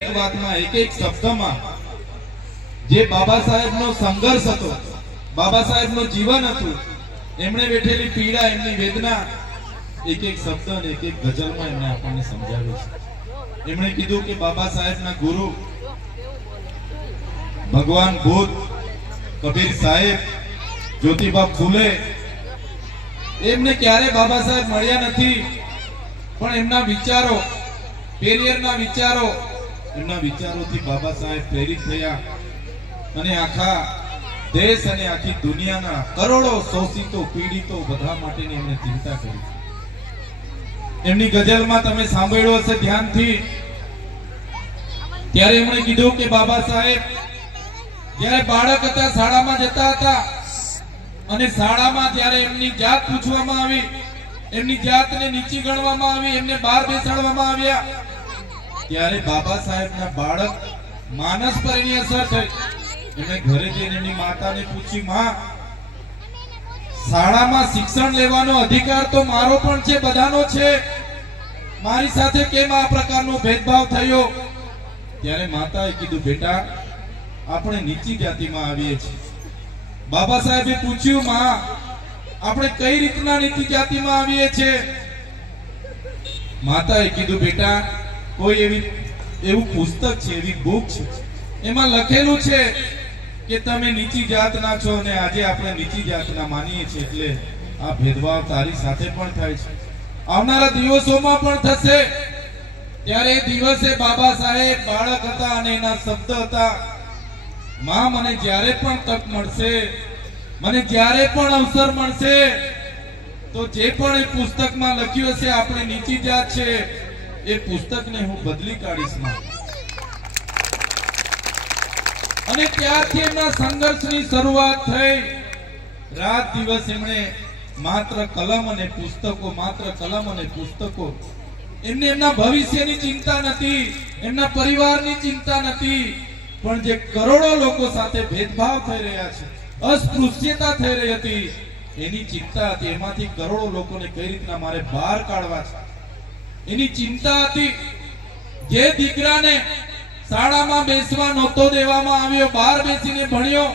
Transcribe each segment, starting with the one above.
વાતમાં એક એક શબ્દમાં જે બાબા સાહેબનો સંઘર્ષ હતો, બાબા સાહેબનું જીવન હતું, એમણે વેઠેલી પીડા, એમની વેદના એક એક શબ્દ અને એક એક ગઝલમાં એમણે આપણને સમજાવી છે. એમણે કીધું કે બાબા સાહેબના ગુરુ ભગવાન બુદ્ધ, કબીર સાહેબ, જ્યોતિબા ફૂલે એમને ક્યારે બાબા સાહેબ મળ્યા નથી, પણ એમના વિચારો, પેરિયરના વિચારો, એમના વિચારોથી બાબા સાહેબ પ્રેરિત થયા અને આખા દેશ અને આખી દુનિયાના કરોડો શોષિતો, પીડિતો બધા માટેની એમણે ચિંતા કરી. એમની ગઝલમાં તમે સાંભળ્યો હશે ધ્યાનથી, ત્યારે એમણે કીધું કે બાબા સાહેબ જ્યારે બાળક હતા, શાળામાં જતા હતા અને શાળામાં જ્યારે એમની જાત પૂછવામાં આવી, એમની જાતને નીચી ગણવામાં આવી, એમને બહાર બેસાડવામાં આવ્યા, ત્યારે બાબા સાહેબના બાળક માનસ પર એની અસર થઈ. એમણે ઘરે જઈને એમની માતાને પૂછ્યું, માં, શાળામાં શિક્ષણ લેવાનો અધિકાર તો મારો પણ છે, બધાનો છે, મારી સાથે કેમ આ પ્રકારનો ભેદભાવ થયો? ત્યારે માતાએ કીધું, બેટા, આપણે નીચી જાતિમાં આવીએ છીએ. બાબા સાહેબે પૂછ્યું, માં, આપણે કઈ રીતના નીચી જાતિમાં આવીએ છીએ? માતાએ કીધું, બેટા, કોઈ એવું પુસ્તક છે, એવી બુક છે, એમાં લખેલું છે કે તમે નીચી જાતના છો અને આજે આપણે નીચી જાતના માનીએ છીએ, એટલે આ ભેદભાવ તારી સાથે પણ થાય છે, આવનારા દિવસોમાં પણ થશે. ત્યારે એ દિવસે બાબા સાહેબ બાળક હતા અને એના શબ્દ હતા, માં, મને જ્યારે પણ તક મળશે, મને જ્યારે પણ અવસર મળશે, તો જે પણ એ પુસ્તકમાં લખ્યું હશે આપણે નીચી જાત છે, એ પુસ્તકને હું બદલી કાઢીશ. અને ત્યારથી એમના સંઘર્ષની શરૂઆત થઈ. રાત દિવસ એમણે માત્ર કલમ અને પુસ્તકો, માત્ર કલમ અને પુસ્તકો. એમને એમના ભવિષ્યની ચિંતા નથી, એમના પરિવારની ચિંતા નથી, પણ જે કરોડો લોકો સાથે ભેદભાવ થઈ રહ્યા છે, અસ્પૃશ્યતા થઈ રહી હતી, એની ચિંતા હતી. એમાંથી કરોડો લોકોને કઈ રીતના મારે બહાર કાઢવા છે, એની ચિંતા હતી. જે દીકરાને શાળામાં બેસવા નહોતો દેવામાં આવ્યો, બહાર બેસીને ભણ્યો,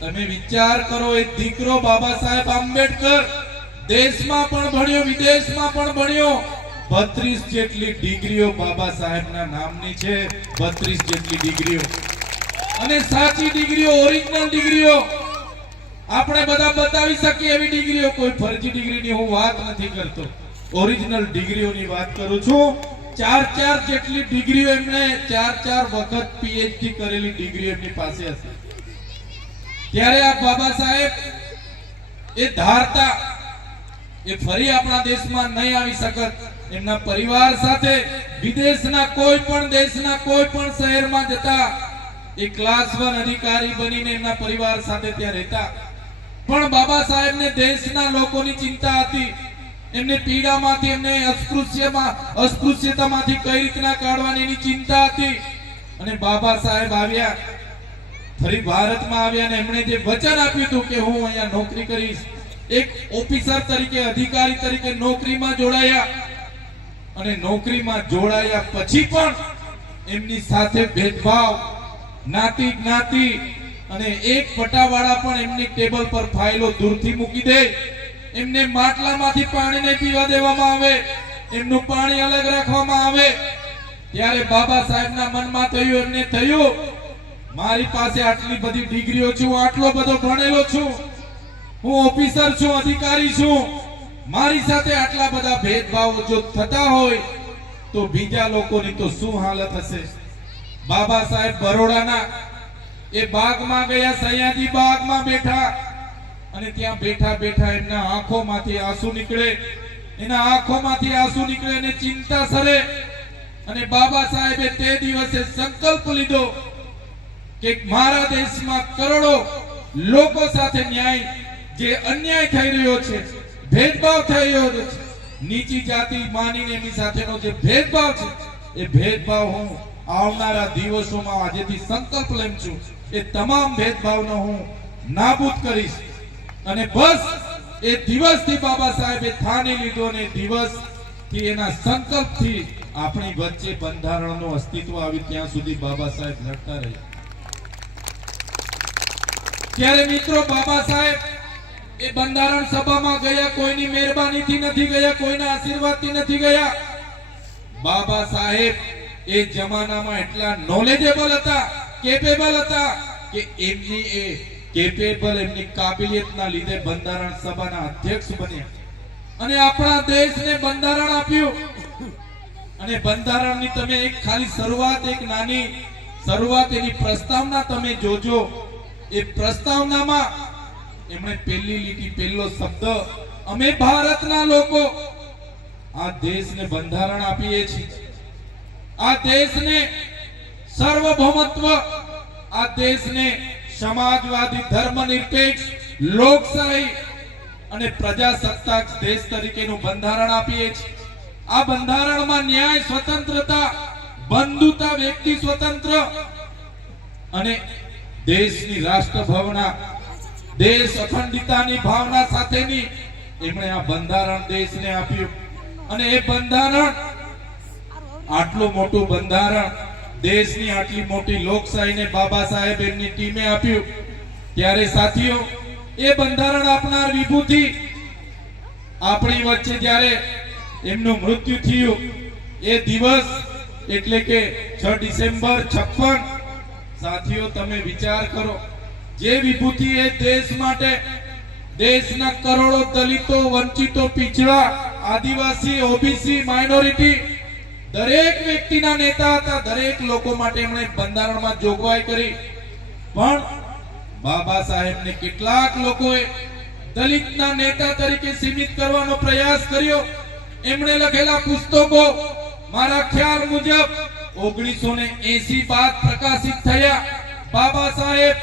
તમે વિચાર કરો, એ દીકરો બાબા સાહેબ આંબેડકર દેશમાં પણ ભણ્યો, વિદેશમાં પણ ભણ્યો. 32 જેટલી ડિગ્રીઓ બાબા સાહેબના નામની છે, 32 જેટલી ડિગ્રીઓ. અને સાચી ડિગ્રીઓ, ઓરિજિનલ ડિગ્રીઓ આપણે બધા બતાવી શકીએ એવી ડિગ્રીઓ, કોઈ ફરજી ડિગ્રીની હું વાત નથી કરતો, ઓરિજિનલ ડિગ્રીઓની વાત કરું છું. 4 જેટલી ડિગ્રીઓ, એમણે 4 વખત પીએચડી કરેલી ડિગ્રીઓ એમની પાસે હશે. ત્યારે આ બાબા સાહેબ એ ધારતા એ ફરી આપણા દેશમાં નહીં આવી શકત. એમના પરિવાર સાથે વિદેશના કોઈ પણ દેશના કોઈ પણ શહેરમાં જતા, એ ક્લાસ 1 અધિકારી બનીને એમના પરિવાર સાથે ત્યાં રહેતા. પણ બાબા સાહેબને દેશના લોકોની ચિંતા હતી, એમને પીડામાંથી, એમને અસ્પૃશ્યતામાંથી કઈ રીતના કાઢવાની એની ચિંતા હતી. અને બાબા સાહેબ આવ્યા, ફરી ભારતમાં આવ્યા, અને એમણે જે વચન આપ્યું હતું કે હું અહીંયા નોકરી કરીશ, એક ઓફિસર તરીકે, અધિકારી તરીકે નોકરીમાં જોડાયા. અને નોકરીમાં જોડાયા પછી પણ એમની સાથે ભેદભાવ, જ્ઞાતિ જ્ઞાતિ, અને એક પટાવાળા પણ એમની ટેબલ પર ફાઇલો દૂરથી મૂકી દે, એમને માટલામાંથી પાણી નહીં પીવા દેવામાં આવે, એમનું પાણી અલગ રાખવામાં આવે. ત્યારે બાબા સાહેબના મનમાં થયું, એમને થયું, મારી પાસે આટલી બધી ડિગ્રીઓ છું, આટલો બધો ભણેલો છું, હું ઓફિસર છું, અધિકારી છું, મારી સાથે આટલા બધા ભેદભાવ જો થતા હોય તો બીજા લોકોની તો શું હાલત હશે? બાબા સાહેબ બરોડાના એ બાગમાં ગયા, સયાજી બાગમાં બેઠા, અને ત્યાં બેઠા બેઠા એમના આંખોમાંથી આંસુ નીકળે, એના આંખોમાંથી આંસુ નીકળે અને ચિંતા સરે. અને બાબા સાહેબે તે દિવસે સંકલ્પ લીધો કે મારા દેશમાં કરોડો લોકો સાથે ન્યાય, જે અન્યાય થઈ રહ્યો છે, ભેદભાવ થઈ રહ્યો છે, નીચી જાતિ માનીને એની સાથેનો જે ભેદભાવ છે, એ ભેદભાવ હું આવનારા દિવસોમાં આજેથી સંકલ્પ લઉં છું, એ તમામ ભેદભાવનો હું નાબૂદ કરીશ. અને બસ એ દિવસથી બાબા સાહેબે ઠાની લીધો, અને દિવસ થી એના સંકલ્પથી આપણી વચ્ચે બંધારણનું અસ્તિત્વ આવ્યું ત્યાં સુધી બાબા સાહેબ લડતા રહ્યા. ત્યારે મિત્રો બાબા સાહેબ એ બંધારણ સભામાં ગયા, કોઈની મહેરબાનીથી નથી ગયા, કોઈના આશીર્વાદથી નથી ગયા. બાબા સાહેબ એ જમાનામાં એટલા નોલેજેબલ હતા, કેપેબલ હતા કે એમની કાબિલિયતના લીધે બંધારણ સભાના અધ્યક્ષ બન્યા અને આપણા દેશને બંધારણ આપ્યું. અને બંધારણની તમે એક ખાલી શરૂઆત, એક નાની શરૂઆત, એની પ્રસ્તાવના તમે જોજો. એ પ્રસ્તાવનામાં એમણે પહેલી લીટી, પહેલો શબ્દ, અમે ભારતના લોકો આ દેશને બંધારણ આપીએ છીએ, આ દેશને સાર્વભૌમત્વ, આ દેશને સમાજવાદી, ધર્મનિરપેક્ષ, લોકશાહી અને પ્રજાસત્તાક દેશ તરીકેનું બંધારણ આપીએ છીએ. આ બંધારણમાં ન્યાય, સ્વતંત્રતા, બંધુતા, વ્યક્તિ સ્વતંત્ર અને દેશની રાષ્ટ્ર ભાવના, દેશ અખંડિતતાની ભાવના સાથેની એમણે આ બંધારણ દેશને આપ્યું. અને એ બંધારણ, આટલું મોટું બંધારણ, દેશની આટલી મોટી લોકશાહીને બાબા સાહેબ એમની ટીમે આપ્યું. ત્યારે સાથીઓ, એ બંધારણ આપનાર વિભૂતિ આપણી વચ્ચે જ્યારે એમનું મૃત્યુ થયું, એ દિવસ એટલે કે 6 ડિસેમ્બર 56. સાથીઓ, તમે વિચાર કરો, જે વિભૂતિ એ દેશ માટે, દેશના કરોડો દલિતો, વંચિતો, પીછડા, આદિવાસી, ઓબીસી, માઇનોરિટી, દરેક વ્યક્તિના નેતા હતા. દરેક લોકો માટે એમણે બંધારણમાં જોગવાઈ કરી. પણ બાબા સાહેબને કેટલાક લોકોએ દલિતના નેતા તરીકે સીમિત કરવાનો પ્રયાસ કર્યો. એમણે લખેલા પુસ્તકો મારા ખ્યાલ મુજબ 1980 બાદ પ્રકાશિત થયા. બાબા સાહેબ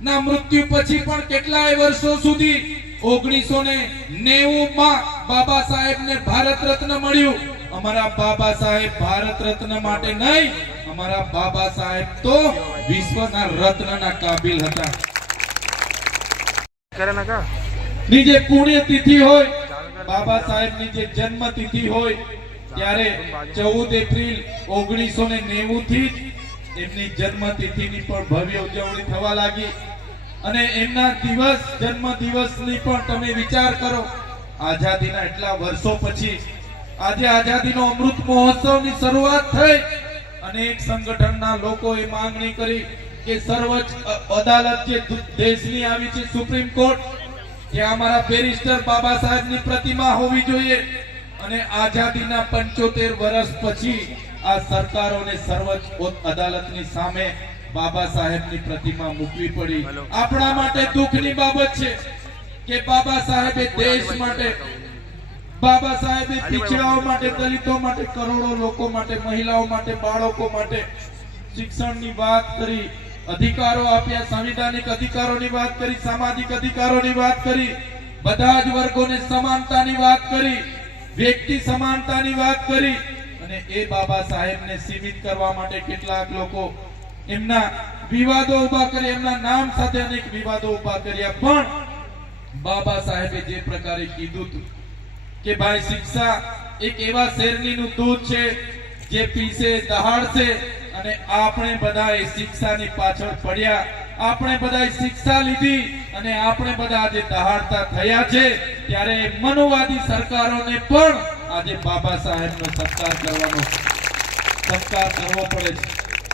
ના મૃત્યુ પછી પણ કેટલાય વર્ષો સુધી 1990 માં બાબા સાહેબને ભારત રત્ન મળ્યું. અમારા બાબા સાહેબ ભારત રત્ન માટે નહીં, અમારા બાબા સાહેબ તો વિશ્વના રત્નના કાબિલ હતા. ની જે પુણ્યતિથિ હોય, બાબા સાહેબની જે જન્મ તિથિ હોય, ત્યારે 14 એપ્રિલ 1990 થી એમની જન્મ તિથિની પણ ભવ્ય ઉજવણી થવા લાગી. અને એમના જન્મ દિવસની પણ તમે વિચાર કરો, આઝાદીના એટલા વર્ષો પછી આજે આઝાદીનો અમૃત મહોત્સવની શરૂઆત થઈ. અનેક સંગઠનના લોકોએ માંગણી કરી કે સર્વોચ્ચ અદાલત જે દેશની આવી છે, સુપ્રીમ કોર્ટ, ત્યાં અમારા બેરિસ્ટર બાબા સાહેબની પ્રતિમા હોવી જોઈએ. અને આઝાદીના 75 વર્ષ પછી આ સરકારોને સર્વોચ્ચ અદાલતની સામે બાબા સાહેબની પ્રતિમા મૂકવી પડી. આપણા માટે દુઃખની બાબત છે કે બાબા સાહેબે દેશ માટે, બાબા સાહેબે પીછડાઓ માટે, દલિતો માટે, કરોડો લોકો માટે, મહિલાઓ માટે, બાળકો માટે શિક્ષણની વાત કરી, અધિકારો આપ્યા, સંવિધાનિક અધિકારોની વાત કરી, સામાજિક અધિકારોની વાત કરી, બધા જ વર્ગોને સમાનતાની વાત કરી, વ્યક્તિ સમાનતાની વાત કરી. અને એ બાબા સાહેબને સીમિત કરવા માટે કેટલાક લોકો એમના વિવાદો ઉભા કરી, એમના નામ સાથે અનેક વિવાદો ઉભા કર્યા. પણ બાબા સાહેબે જે પ્રકારે કીધું હતું કે ભાઈ, શિક્ષા એક એવા શેરણીનું દૂધ છે જે પીસે, દહાડશે. અને આપણે બધા એ શિક્ષાની પાછળ પડ્યા, આપણે બધા શિક્ષા લીધી અને આપણે બધા આજે દહાડતા થયા છે. ત્યારે મનુવાદી સરકારોને પણ આજે બાબા સાહેબનો સત્કાર કરવો પડે છે.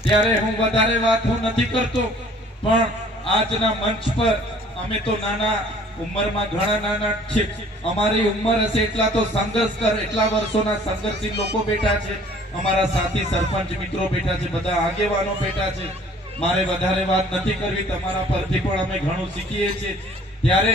ત્યારે હું વધારે વાત નથી કરતો, પણ આજના મંચ પર અમે તો નાના ઉંમરમાં, ઘણા નાના છે, અમારી ઉંમર હશે એટલા તો સંઘર્ષ એટલા વર્ષોના સંઘર્ષી લોકો બેઠા છે, અમારા સાથી સરપંચ મિત્રો બેઠા છે, બધા આગેવાનો બેઠા છે. મારે વધારે વાત નથી કરવી, તમારા પરથી પણ અમે ઘણું શીખીએ છીએ. ત્યારે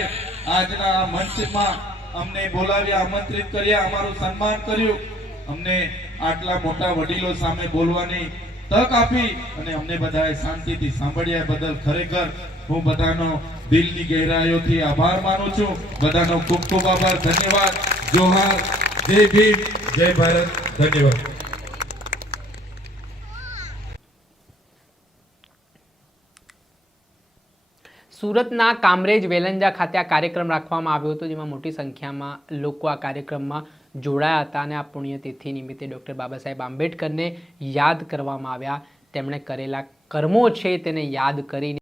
આજના આ મંચમાં અમને બોલાવ્યા, આમંત્રિત કર્યા, અમારું સન્માન કર્યું, અમને આટલા મોટા વડીલો સામે બોલવાની તક આપી અને અમને બધાએ શાંતિથી સાંભળ્યા બદલ ખરેખર હું બધાનો દિલની ગહેરાઈઓથી આભાર માનું છું. બધાનો ખૂબ ખૂબ આભાર, ધન્યવાદ. જોહાર, જય ભીમ, જય ભારત, ધન્યવાદ. સુરતના કામરેજ વેલંજા ખાતે આ કાર્યક્રમ રાખવામાં આવ્યો હતો, જેમાં મોટી સંખ્યામાં લોકો આ કાર્યક્રમમાં જોડાયા હતા અને આ પુણ્યતિથિ નિમિત્તે ડૉક્ટર બાબા સાહેબ આંબેડકરને યાદ કરવામાં આવ્યા. તેમણે કરેલા કર્મો છે તેને યાદ કરીને